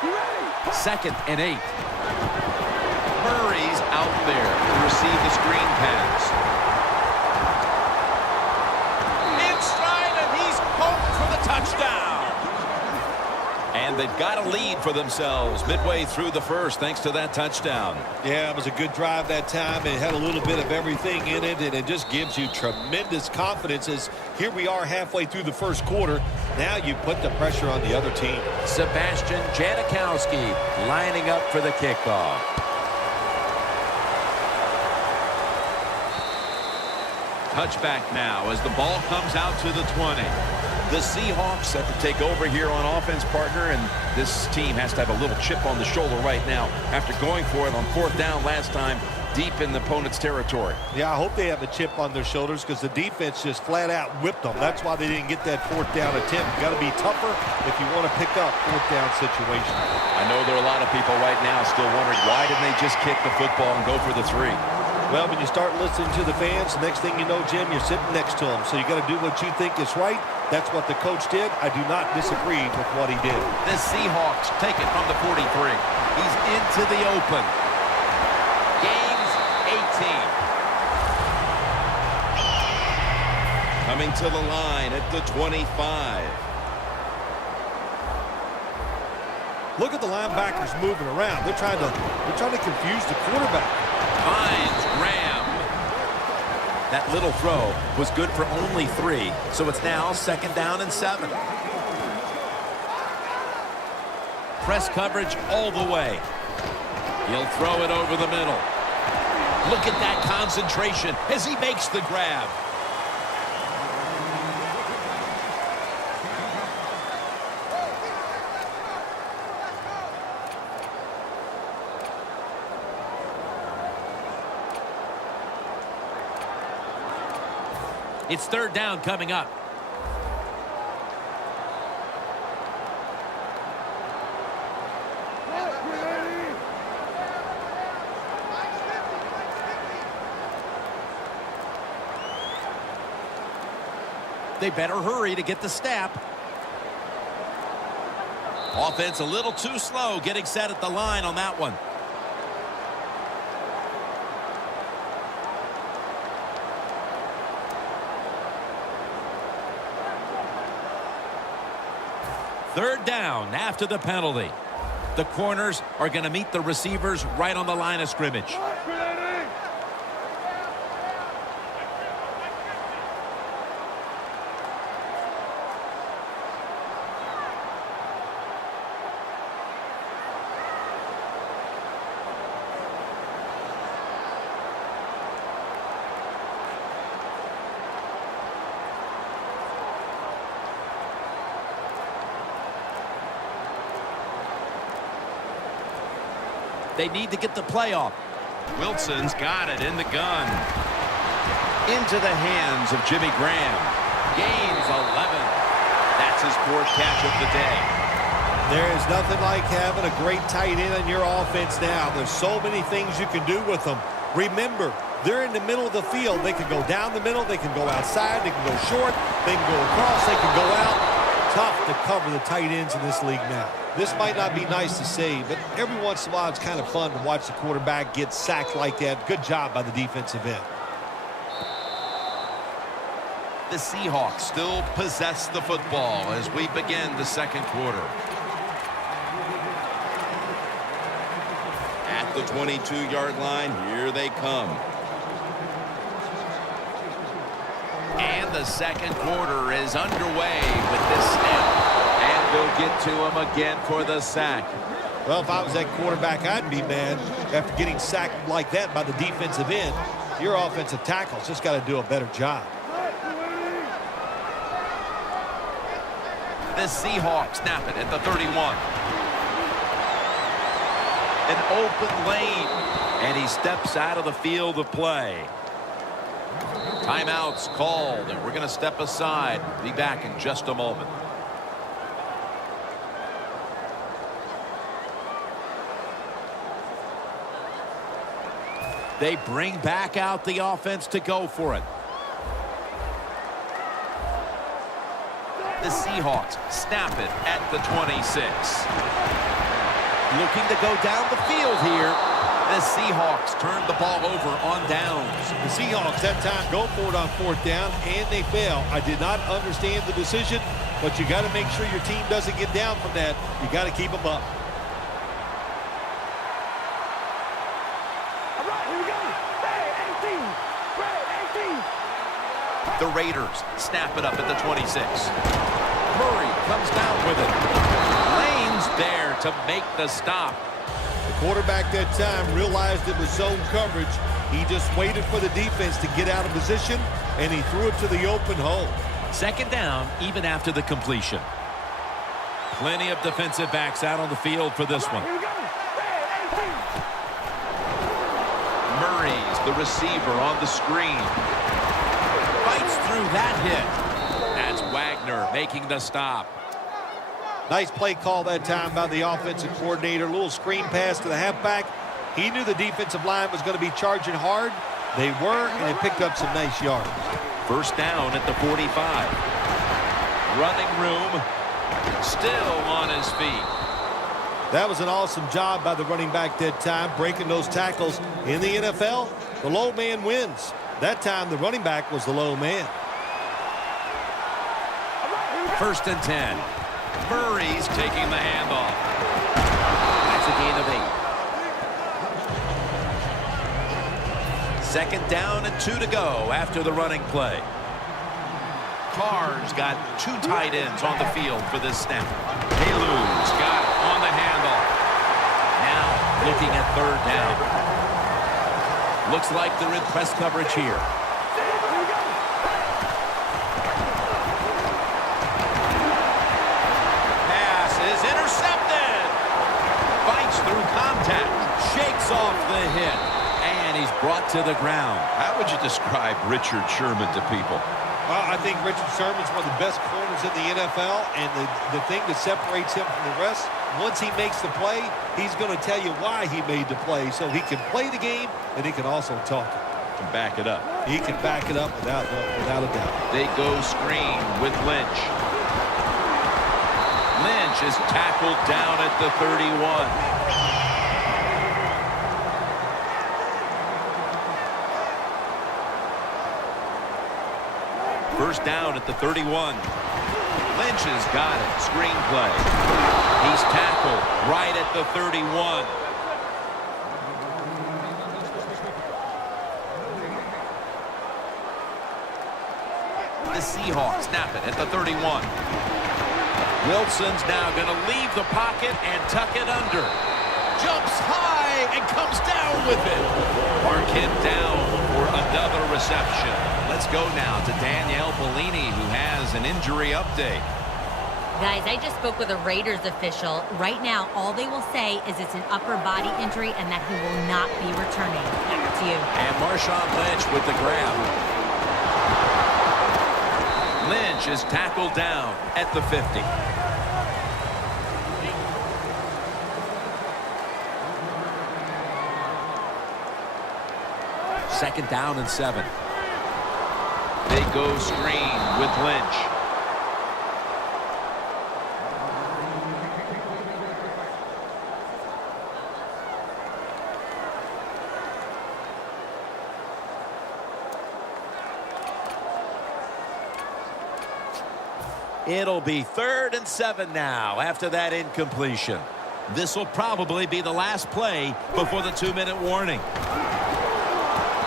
2nd and 8. Murray's out there to receive the screen pass. Inside, and he's home for the touchdown. And they've got a lead for themselves midway through the first thanks to that touchdown. Yeah, it was a good drive that time. It had a little bit of everything in it, and it just gives you tremendous confidence as here we are halfway through the first quarter. Now you put the pressure on the other team. Sebastian Janikowski lining up for the kickoff. Touchback now as the ball comes out to the 20. The Seahawks set to take over here on offense, partner, and this team has to have a little chip on the shoulder right now after going for it on 4th down last time deep in the opponent's territory. Yeah, I hope they have a chip on their shoulders because the defense just flat out whipped them. That's why they didn't get that 4th down attempt. You got to be tougher if you want to pick up 4th down situation. I know there are a lot of people right now still wondering why didn't they just kick the football and go for the 3? Well, when you start listening to the fans, the next thing you know, Jim, you're sitting next to them. So you got to do what you think is right. That's what the coach did. I do not disagree with what he did. The Seahawks take it from the 43. He's into the open. Gains 18. Coming to the line at the 25. Look at the linebackers moving around. They're trying to confuse the quarterback. Finds Graham. That little throw was good for only 3, so it's now 2nd down and 7. Press coverage all the way. He'll throw it over the middle. Look at that concentration as he makes the grab. It's 3rd down coming up. They better hurry to get the snap. Offense a little too slow getting set at the line on that one. Third down after the penalty. The corners are going to meet the receivers right on the line of scrimmage. They need to get the play off. Wilson's got it in the gun. Into the hands of Jimmy Graham. Gains 11. That's his 4th catch of the day. There is nothing like having a great tight end in your offense now. There's so many things you can do with them. Remember, they're in the middle of the field. They can go down the middle. They can go outside. They can go short. They can go across. They can go out. Tough to cover the tight ends in this league now. This might not be nice to say, but every once in a while it's kind of fun to watch the quarterback get sacked like that. Good job by the defensive end. The Seahawks still possess the football as we begin the 2nd quarter. At the 22-yard line, here they come. And the 2nd quarter is underway with this snap. And we'll get to him again for the sack. Well, if I was that quarterback, I'd be mad after getting sacked like that by the defensive end. Your offensive tackle's just got to do a better job. The Seahawks snap it at the 31. An open lane. And he steps out of the field of play. Timeout's called, and we're going to step aside. Be back in just a moment. They bring back out the offense to go for it. The Seahawks snap it at the 26. looking to go down the field here. The Seahawks turned the ball over on downs. The Seahawks that time go for it on 4th down, and they fail. I did not understand the decision, but you got to make sure your team doesn't get down from that. You got to keep them up. All right, here we go. Ray 18. Ray 18. The Raiders snap it up at the 26. Murray comes down with it. Lane's there to make the stop. The quarterback that time realized it was zone coverage. He just waited for the defense to get out of position, and he threw it to the open hole. 2nd down, even after the completion. Plenty of defensive backs out on the field for this one. Here we go. Ray 18. Murray's the receiver on the screen. Fights through that hit. That's Wagner making the stop. Nice play call that time by the offensive coordinator. A little screen pass to the halfback. He knew the defensive line was going to be charging hard. They were, and they picked up some nice yards. 1st down at the 45. Running room. Still on his feet. That was an awesome job by the running back that time, breaking those tackles. In the NFL, the low man wins. That time, the running back was the low man. 1st and 10. Murray's taking the handoff. That's a gain of 8. 2nd down and 2 to go after the running play. Carr's got 2 tight ends on the field for this snap. Kalu's got it on the handoff. Now looking at 3rd down. Looks like they're in press coverage here. Shakes off the hit, and he's brought to the ground. How would you describe Richard Sherman to people? Well, I think Richard Sherman's one of the best corners in the NFL, and the thing that separates him from the rest, once he makes the play, he's going to tell you why he made the play, so he can play the game, and he can also talk it. Can back it up. He can back it up without a doubt. They go screen with Lynch. Lynch is tackled down at the 31. 1st down at the 31. Lynch has got it. Screenplay. He's tackled right at the 31. The Seahawks snap it at the 31. Wilson's now going to leave the pocket and tuck it under. Jumps high and comes down with it. Mark him down for another reception. Let's go now to Danielle Bellini, who has an injury update. Guys, I just spoke with a Raiders official. Right now, all they will say is it's an upper body injury and that he will not be returning. Back to you. And Marshawn Lynch with the grab. Lynch is tackled down at the 50. Second down and 7. They go screen with Lynch. It'll be 3rd and 7 now after that incompletion. This will probably be the last play before the 2-minute warning.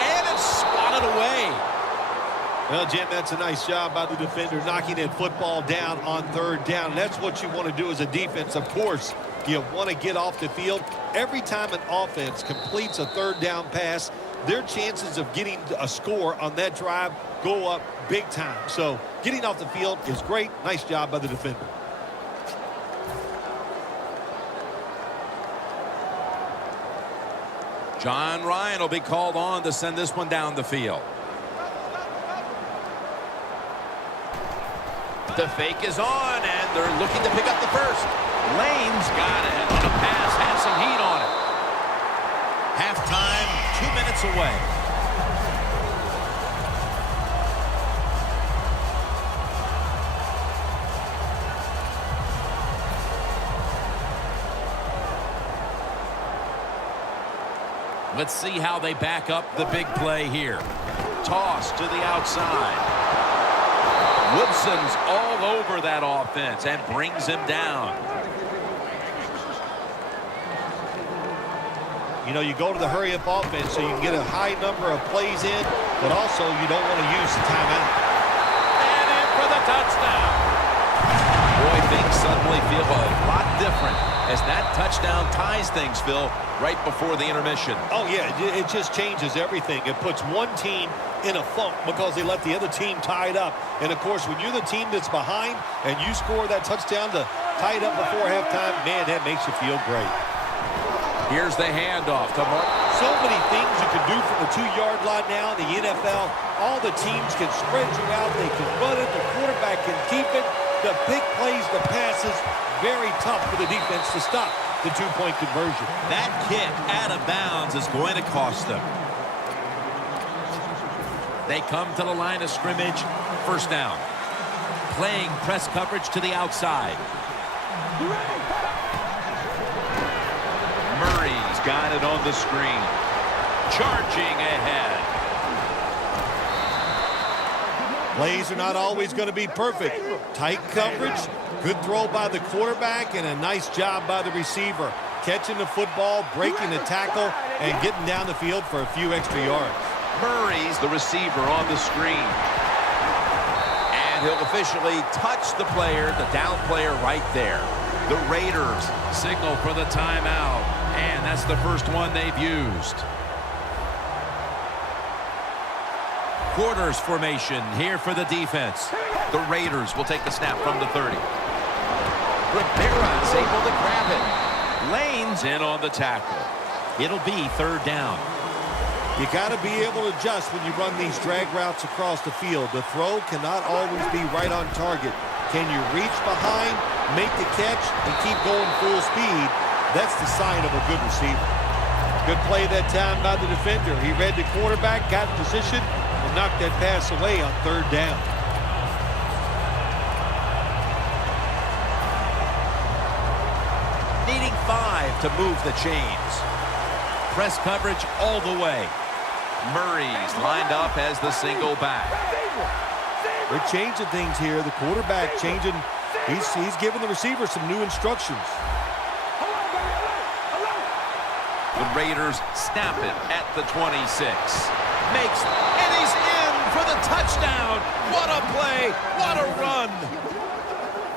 And it's swatted away. Well, Jim, that's a nice job by the defender knocking that football down on 3rd down. That's what you want to do as a defense. Of course, you want to get off the field. Every time an offense completes a 3rd down pass, their chances of getting a score on that drive go up big time. So getting off the field is great. Nice job by the defender. John Ryan will be called on to send this one down the field. The fake is on, and they're looking to pick up the first. Lane's got it on a pass, has some heat on it. Halftime, 2 minutes away. Let's see how they back up the big play here. Toss to the outside. Woodson's all over that offense and brings him down. You know, you go to the hurry-up offense so you can get a high number of plays in, but also you don't want to use the timeout. And in for the touchdown. Boy, things suddenly feel a lot different as that touchdown ties things, Phil, right before the intermission. Oh, yeah, it just changes everything. It puts one team in a funk because they let the other team tie it up. And, of course, when you're the team that's behind and you score that touchdown to tie it up before halftime, man, that makes you feel great. Here's the handoff to Mark. So many things you can do from the 2-yard line now in the NFL. All the teams can spread you out. They can run it. The quarterback can keep it. The big plays, the passes, very tough for the defense to stop the 2-point conversion. That kick out of bounds is going to cost them. They come to the line of scrimmage. First down. Playing press coverage to the outside. Murray's got it on the screen. Charging ahead. Plays are not always going to be perfect. Tight coverage, good throw by the quarterback, and a nice job by the receiver. Catching the football, breaking the tackle, and getting down the field for a few extra yards. Murray's the receiver on the screen. And he'll officially touch the player, the down player right there. The Raiders signal for the timeout. And that's the first one they've used. Quarters formation here for the defense. The Raiders will take the snap from the 30. Rivera's able to grab it. Lane's in on the tackle. It'll be third down. You got to be able to adjust when you run these drag routes across the field. The throw cannot always be right on target. Can you reach behind, make the catch, and keep going full speed? That's the sign of a good receiver. Good play that time by the defender. He read the quarterback, got in position, and knocked that pass away on third down. Needing 5 to move the chains. Press coverage all the way. Murray's lined up as the single back. They're changing things here. The quarterback changing. He's giving the receiver some new instructions. The Raiders snap it at the 26. Makes, and he's in for the touchdown. What a play. What a run.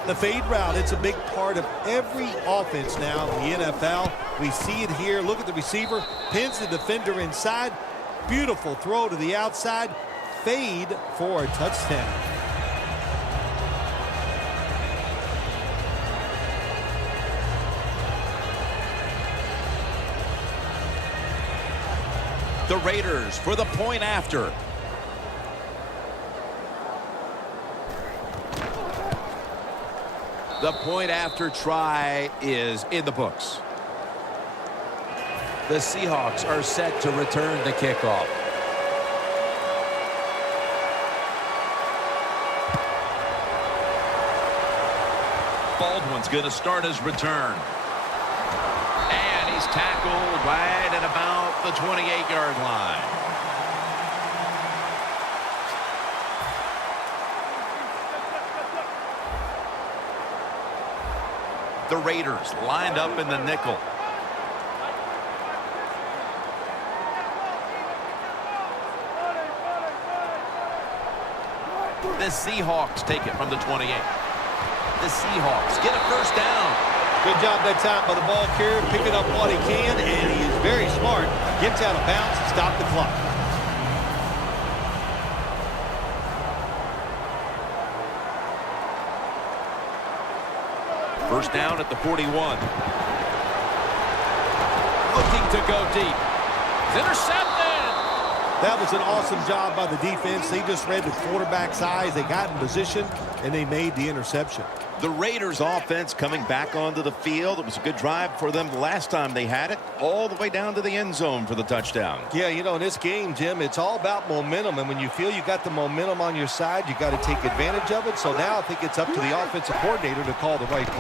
The fade route, it's a big part of every offense now in the NFL. We see it here. Look at the receiver. Pins the defender inside. Beautiful throw to the outside. Fade for a touchdown. The Raiders for the point after. The point after try is in the books. The Seahawks are set to return the kickoff. Baldwin's going to start his return. And he's tackled right at about the 28-yard line. The Raiders lined up in the nickel. The Seahawks take it from the 28. The Seahawks get a first down. Good job that time by the ball carrier, picking up what he can, and he is very smart. Gets out of bounds and stops the clock. First down at the 41. Looking to go deep. It's intercepted. That was an awesome job by the defense. They just read the quarterback's eyes. They got in position, and they made the interception. The Raiders offense coming back onto the field. It was a good drive for them the last time they had it, all the way down to the end zone for the touchdown. Yeah, you know, in this game, Jim, it's all about momentum. And when you feel you got the momentum on your side, you got to take advantage of it. So now I think it's up to the offensive coordinator to call the right play.